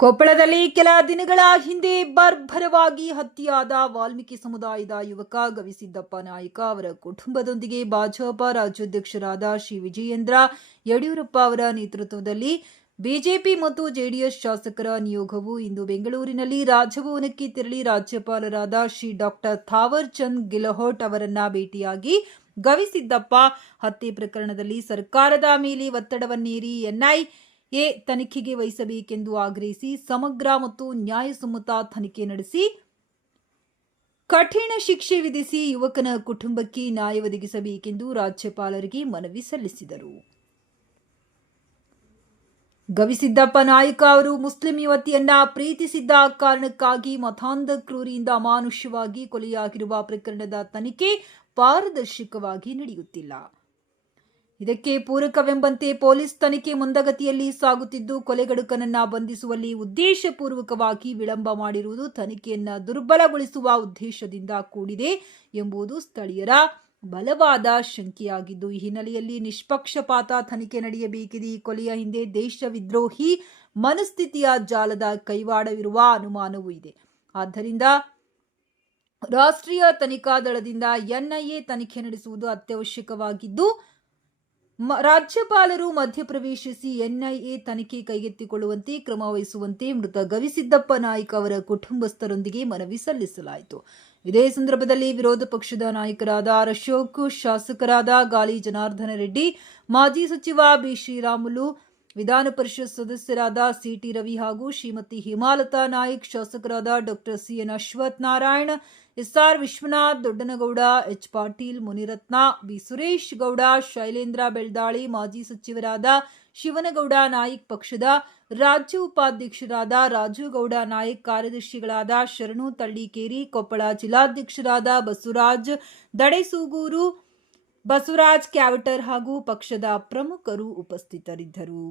ಕೊಪ್ಪಳದಲ್ಲಿ ಕೆಲ ದಿನಗಳ ಹಿಂದೆ ಬರ್ಬರವಾಗಿ ಹತ್ಯೆಯಾದ ವಾಲ್ಮೀಕಿ ಸಮುದಾಯದ ಯುವಕ ಗವಿಸಿದ್ದಪ್ಪ ನಾಯ್ಕ ಅವರ ಕುಟುಂಬದೊಂದಿಗೆ ಭಾಜಪ ರಾಜ್ಯಾಧ್ಯಕ್ಷರಾದ ಶ್ರೀ ವಿಜಯೇಂದ್ರ ಯಡಿಯೂರಪ್ಪ ಅವರ ನೇತೃತ್ವದಲ್ಲಿ ಬಿಜೆಪಿ ಮತ್ತು ಜೆಡಿಎಸ್ ಶಾಸಕರ ನಿಯೋಗವು ಇಂದು ಬೆಂಗಳೂರಿನಲ್ಲಿ ರಾಜಭವನಕ್ಕೆ ತೆರಳಿ ರಾಜ್ಯಪಾಲರಾದ ಶ್ರೀ ಡಾಕ್ಟರ್ ಥಾವರ್ ಚಂದ್ ಗೆಹ್ಲೋಟ್ ಅವರನ್ನ ಭೇಟಿಯಾಗಿ ಗವಿಸಿದ್ದಪ್ಪ ಹತ್ಯೆ ಪ್ರಕರಣದಲ್ಲಿ ಸರ್ಕಾರದ ಮೇಲೆ ಒತ್ತಡವನ್ನೇರಿ ಎನ್ಐಎ ತನಿಖೆಗೆ ವಹಿಸಬೇಕೆಂದು ಆಗ್ರಹಿಸಿ ಸಮಗ್ರ ಮತ್ತು ನ್ಯಾಯಸಮ್ಮತ ತನಿಖೆ ನಡೆಸಿ ಕಠಿಣ ಶಿಕ್ಷೆ ವಿಧಿಸಿ ಯುವಕನ ಕುಟುಂಬಕ್ಕೆ ನ್ಯಾಯ ಒದಗಿಸಬೇಕೆಂದು ರಾಜ್ಯಪಾಲರಿಗೆ ಮನವಿ ಸಲ್ಲಿಸಿದರು. ಗವಿಸಿದ್ದಪ್ಪ ನಾಯ್ಕ ಅವರು ಮುಸ್ಲಿಂ ಯುವತಿಯನ್ನ ಪ್ರೀತಿಸಿದ್ದ ಕಾರಣಕ್ಕಾಗಿ ಮತಾಂಧ ಕ್ರೂರಿಯಿಂದ ಅಮಾನುಷ್ಯವಾಗಿ ಕೊಲೆಯಾಗಿರುವ ಪ್ರಕರಣದ ತನಿಖೆ ಪಾರದರ್ಶಕವಾಗಿ ನಡೆಯುತ್ತಿಲ್ಲ. ಇದಕ್ಕೆ ಪೂರಕವೆಂಬಂತೆ ಪೊಲೀಸ್ ತನಿಖೆ ಮಂದಗತಿಯಲ್ಲಿ ಸಾಗುತ್ತಿದ್ದು, ಕೊಲೆಗಡುಕನನ್ನ ಬಂಧಿಸುವಲ್ಲಿ ಉದ್ದೇಶಪೂರ್ವಕವಾಗಿ ವಿಳಂಬ ಮಾಡಿರುವುದು ತನಿಖೆಯನ್ನ ದುರ್ಬಲಗೊಳಿಸುವ ಉದ್ದೇಶದಿಂದ ಕೂಡಿದೆ ಎಂಬುದು ಸ್ಥಳೀಯರ ಬಲವಾದ ಶಂಕೆಯಾಗಿದ್ದು, ಈ ಹಿನ್ನೆಲೆಯಲ್ಲಿ ನಿಷ್ಪಕ್ಷಪಾತ ತನಿಖೆ ನಡೆಯಬೇಕಿದೆ. ಈ ಕೊಲೆಯ ಹಿಂದೆ ದೇಶ ವಿದ್ರೋಹಿ ಮನಸ್ಥಿತಿಯ ಜಾಲದ ಕೈವಾಡವಿರುವ ಅನುಮಾನವೂ ಇದೆ. ಆದ್ದರಿಂದ ರಾಷ್ಟ್ರೀಯ ತನಿಖಾ ದಳದಿಂದ ಎನ್ಐಎ ತನಿಖೆ ನಡೆಸುವುದು ಅತ್ಯವಶ್ಯಕವಾಗಿದ್ದು, ರಾಜ್ಯಪಾಲರು ಮಧ್ಯಪ್ರವೇಶಿಸಿ ಎನ್ಐಎ ತನಿಖೆ ಕೈಗೆತ್ತಿಕೊಳ್ಳುವಂತೆ ಕ್ರಮ ವಹಿಸುವಂತೆ ಮೃತ ಗವಿಸಿದ್ದಪ್ಪ ನಾಯ್ಕ ಅವರ ಕುಟುಂಬಸ್ಥರೊಂದಿಗೆ ಮನವಿ ಸಲ್ಲಿಸಲಾಯಿತು. ಇದೇ ಸಂದರ್ಭದಲ್ಲಿ ವಿರೋಧ ಪಕ್ಷದ ನಾಯಕರಾದ ಆರ್ ಅಶೋಕ್, ಶಾಸಕರಾದ ಗಾಲಿ ಜನಾರ್ದನ ರೆಡ್ಡಿ, ಮಾಜಿ ಸಚಿವ ಬಿ ಶ್ರೀರಾಮುಲು, ವಿಧಾನ ಪರಿಷತ್ ಸದಸ್ಯರಾದ ಸಿಟಿ ರವಿ ಹಾಗೂ ಶ್ರೀಮತಿ ಹೇಮಾಲತಾ ನಾಯ್ಕ್, ಶಾಸಕರಾದ doctor C N Ashwath Narayan, S R Vishwanath, Doddanagouda, H Patil, Munirathna, B Suresh Gowda, Shailendra Beldale, ಮಾಜಿ ಸಚಿವರಾದ ಶಿವನಗೌಡ ನಾಯ್ಕ್, ಪಕ್ಷದ ರಾಜ್ಯ ಉಪಾಧ್ಯಕ್ಷರಾದ ರಾಜುಗೌಡ ನಾಯ್ಕ್, ಕಾರ್ಯದರ್ಶಿಗಳಾದ ಶರಣು ತಳ್ಳಿಕೇರಿ, ಕೊಪ್ಪಳ ಜಿಲ್ಲಾಧ್ಯಕ್ಷರಾದ ಬಸವರಾಜ್ ದಡೆಸೂಗೂರು, ಬಸವರಾಜ್ ಕ್ಯಾವಟರ್ ಹಾಗೂ ಪಕ್ಷದ ಪ್ರಮುಖರು ಉಪಸ್ಥಿತರಿದ್ದರು.